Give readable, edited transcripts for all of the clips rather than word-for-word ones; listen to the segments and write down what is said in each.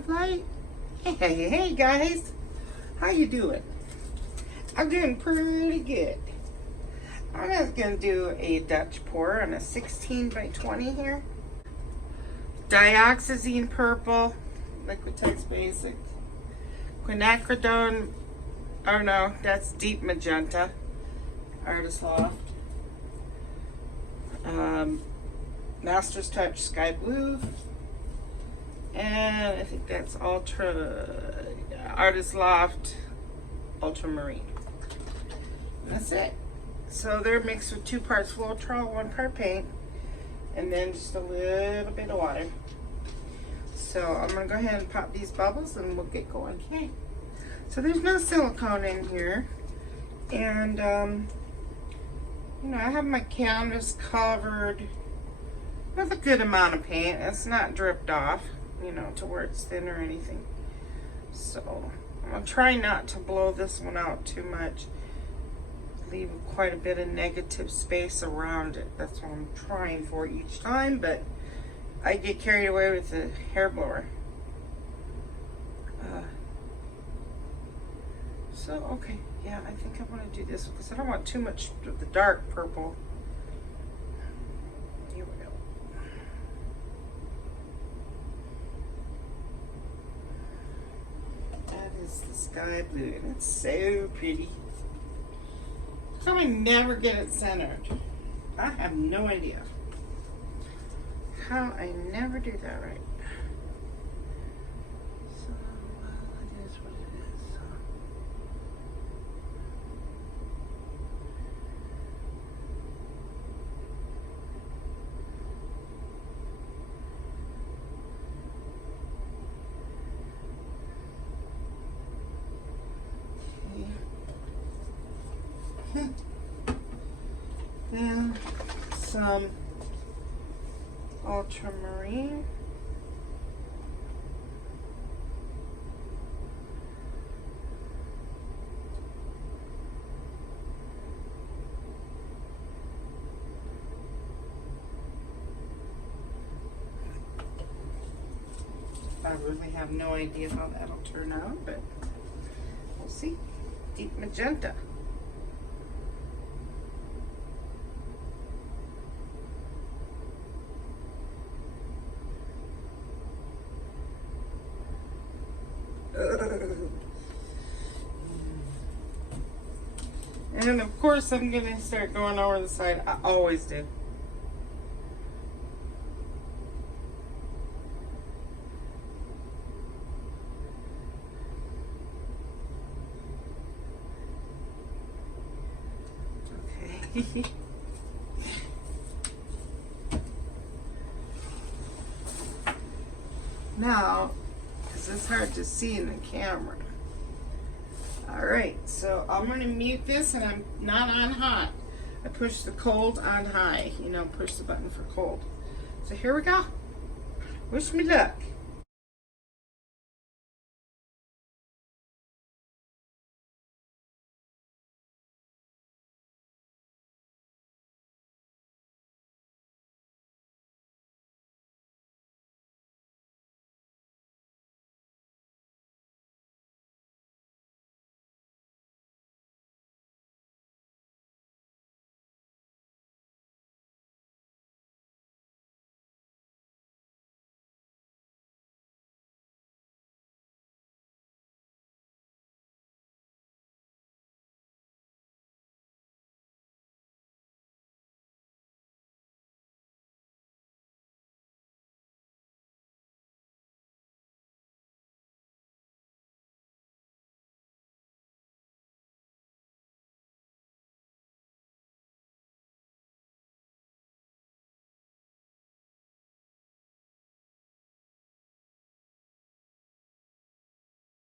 of light. Hey guys, how you doing? I'm doing pretty good. I'm just gonna do a Dutch pour on a 16 by 20 here. Dioxazine purple, Liquitex basic, quinacridone. Oh no, that's deep magenta, Artist Loft. Master's Touch sky blue, and I think that's Artist Loft Ultramarine. And that's it. So they're mixed with 2 parts Floetrol, 1 part paint, and then just a little bit of water. So I'm gonna go ahead and pop these bubbles and we'll get going. Okay. So there's no silicone in here, and you know, I have my canvas covered with a good amount of paint. It's not dripped off, you know, to where it's thin or anything. So I'm gonna try not to blow this one out too much. Leave quite a bit of negative space around it. That's what I'm trying for each time, but I get carried away with the hair blower. So, okay, yeah, I think I want to do this because I don't want too much of the dark purple. Here we go. That is the sky blue, and it's so pretty. How I never get it centered? I have no idea how I never do that right. So, well, it is what it is. So. Then some Ultramarine. I really have no idea how that'll turn out, but we'll see. Deep magenta. And of course I'm gonna start going over the side. I always do. Okay. Now, because it's hard to see in the camera. Alright, so I'm going to mute this, and I'm not on hot. I push the cold on high. You know, push the button for cold. So here we go. Wish me luck.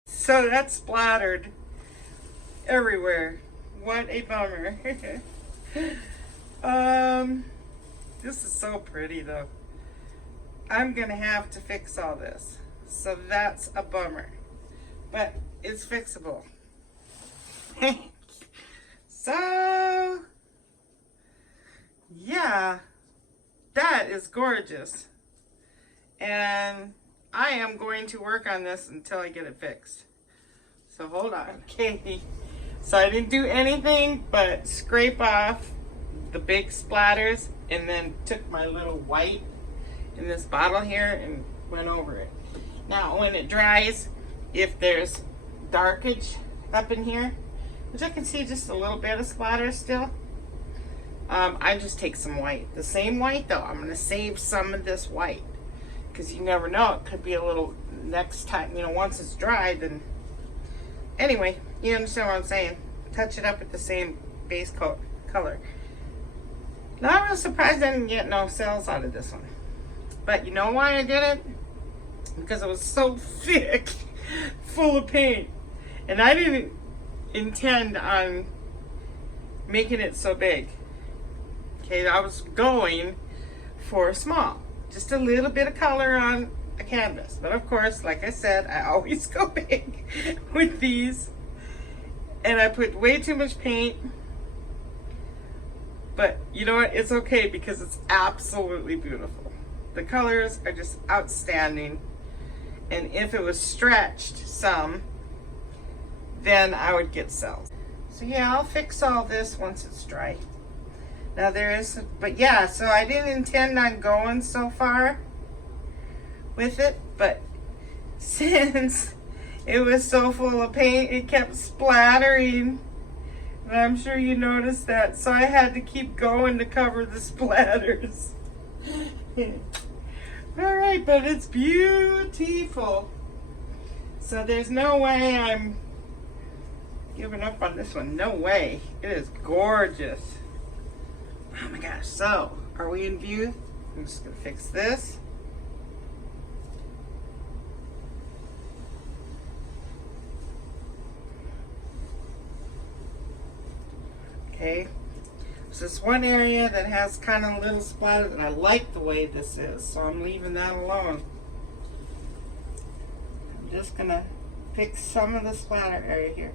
So that's splattered everywhere. What a bummer. This is so pretty though. I'm gonna have to fix all this. So that's a bummer. But it's fixable. So yeah, that is gorgeous. And I am going to work on this until I get it fixed. So hold on. Okay. So I didn't do anything but scrape off the big splatters and then took my little white in this bottle here and went over it. Now when it dries, if there's darkage up in here, which I can see just a little bit of splatter still, I just take some white. The same white though, I'm gonna save some of this white because you never know, it could be a little next time, you know, once it's dry, then anyway, you understand what I'm saying. Touch it up with the same base coat color. Not real surprised I didn't get no cells out of this one. But you know why I did it? Because it was so thick, full of paint. And I didn't intend on making it so big. Okay, I was going for small. Just a little bit of color on a canvas. But of course, like I said, I always go big with these. And I put way too much paint. But you know what? It's okay because it's absolutely beautiful. The colors are just outstanding. And if it was stretched some, then I would get cells. So yeah, I'll fix all this once it's dry. Now there is, but yeah, so I didn't intend on going so far with it, but since it was so full of paint, it kept splattering. And I'm sure you noticed that, so I had to keep going to cover the splatters. All right, but it's beautiful. So there's no way I'm giving up on this one. No way. It is gorgeous. Oh my gosh. So, are we in view? I'm just going to fix this. Okay. So this one area that has kind of little splatters, and I like the way this is, so I'm leaving that alone. I'm just going to fix some of the splatter area here.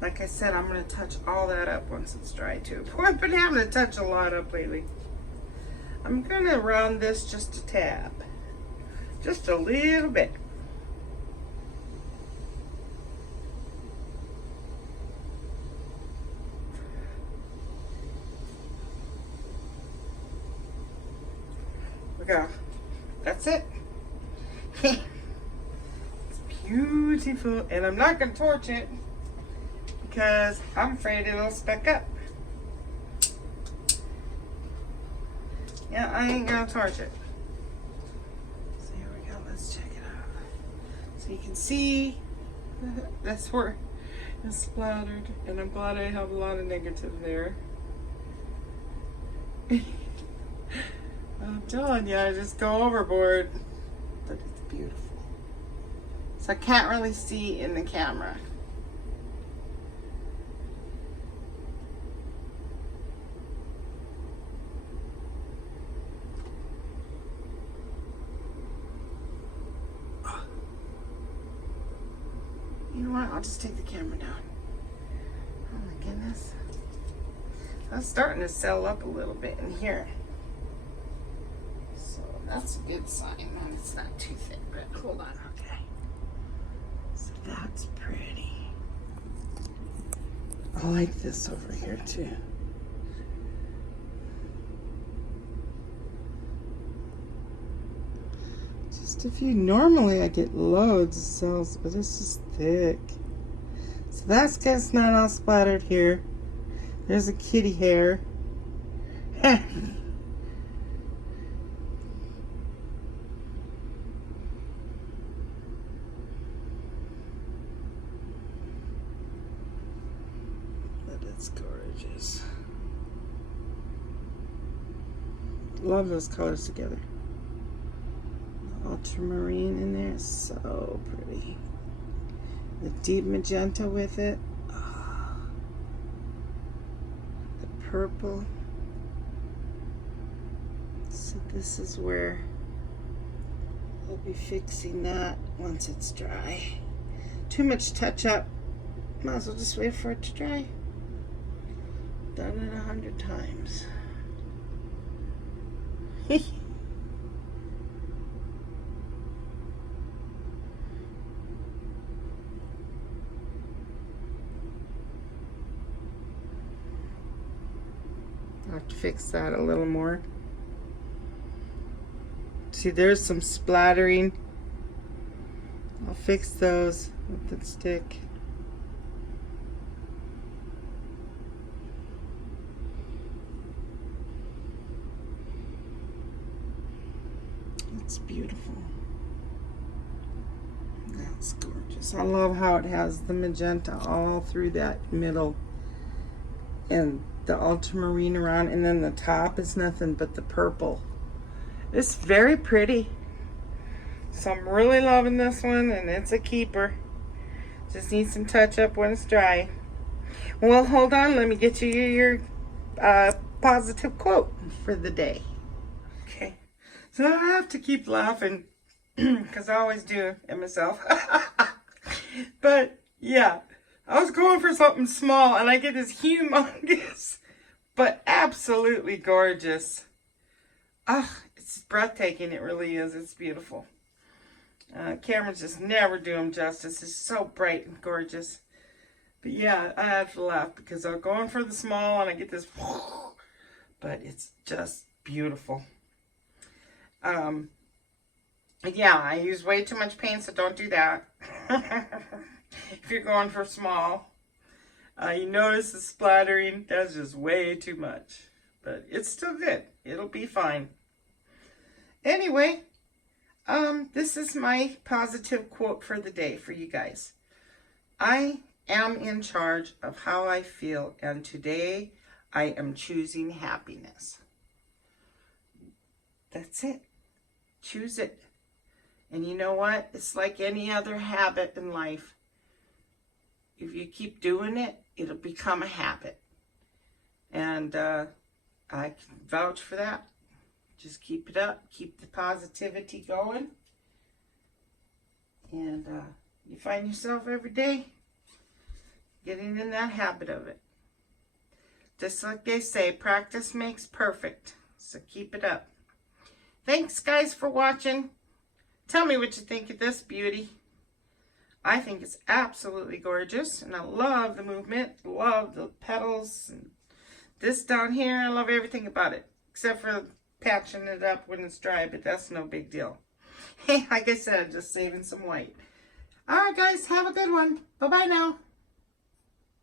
Like I said, I'm going to touch all that up once it's dry too. Boy, I've been having to touch a lot up lately. I'm going to round this just a tad. Just a little bit. We go. That's it. It's beautiful. And I'm not going to torch it, because I'm afraid it'll speck up. Yeah, I ain't gonna torch it. So here we go, let's check it out. So you can see that's where it's splattered, and I'm glad I have a lot of negative there. I'm telling you, I just go overboard. But it's beautiful. So I can't really see in the camera. You know what? I'll just take the camera down. Oh my goodness. I was starting to swell up a little bit in here. So that's a good sign. And it's not too thick, but hold on. Okay. So that's pretty. I like this over here too. Just a few. Normally I get loads of cells, but this is thick. So that's because it's not all splattered here. There's a kitty hair. But it's gorgeous. Love those colors together. Ultramarine in there, so pretty. The deep magenta with it. Oh. The purple. So this is where I'll be fixing that once it's dry. Too much touch up. Might as well just wait for it to dry. Done it 100 times. I'll have to fix that a little more. See, there's some splattering. I'll fix those with the stick. It's beautiful. That's gorgeous. I love how it has the magenta all through that middle and the ultramarine around, and then the top is nothing but the purple. It's very pretty. So I'm really loving this one, and it's a keeper. Just needs some touch up when it's dry. Well, hold on. Let me get you your positive quote for the day. Okay. So I have to keep laughing because I always do at myself. But yeah, I was going for something small, and I get this humongous, but absolutely gorgeous. Ah, it's breathtaking. It really is. It's beautiful. Cameras just never do them justice. It's so bright and gorgeous. But yeah, I have to laugh because I'm going for the small, and I get this, but it's just beautiful. Yeah, I use way too much paint, so don't do that. If you're going for small, you notice the splattering. That's just way too much, but it's still good. It'll be fine. Anyway, this is my positive quote for the day for you guys. I am in charge of how I feel, and today I am choosing happiness. That's it. Choose it. And you know what? It's like any other habit in life. If you keep doing it, it'll become a habit. And I can vouch for that. Just keep it up. Keep the positivity going. And you find yourself every day getting in that habit of it. Just like they say, practice makes perfect. So keep it up. Thanks, guys, for watching. Tell me what you think of this beauty. I think it's absolutely gorgeous, and I love the movement. Love the petals and this down here. I love everything about it, except for patching it up when it's dry, but that's no big deal. Hey, like I said, just saving some white. All right, guys, have a good one. Bye-bye now.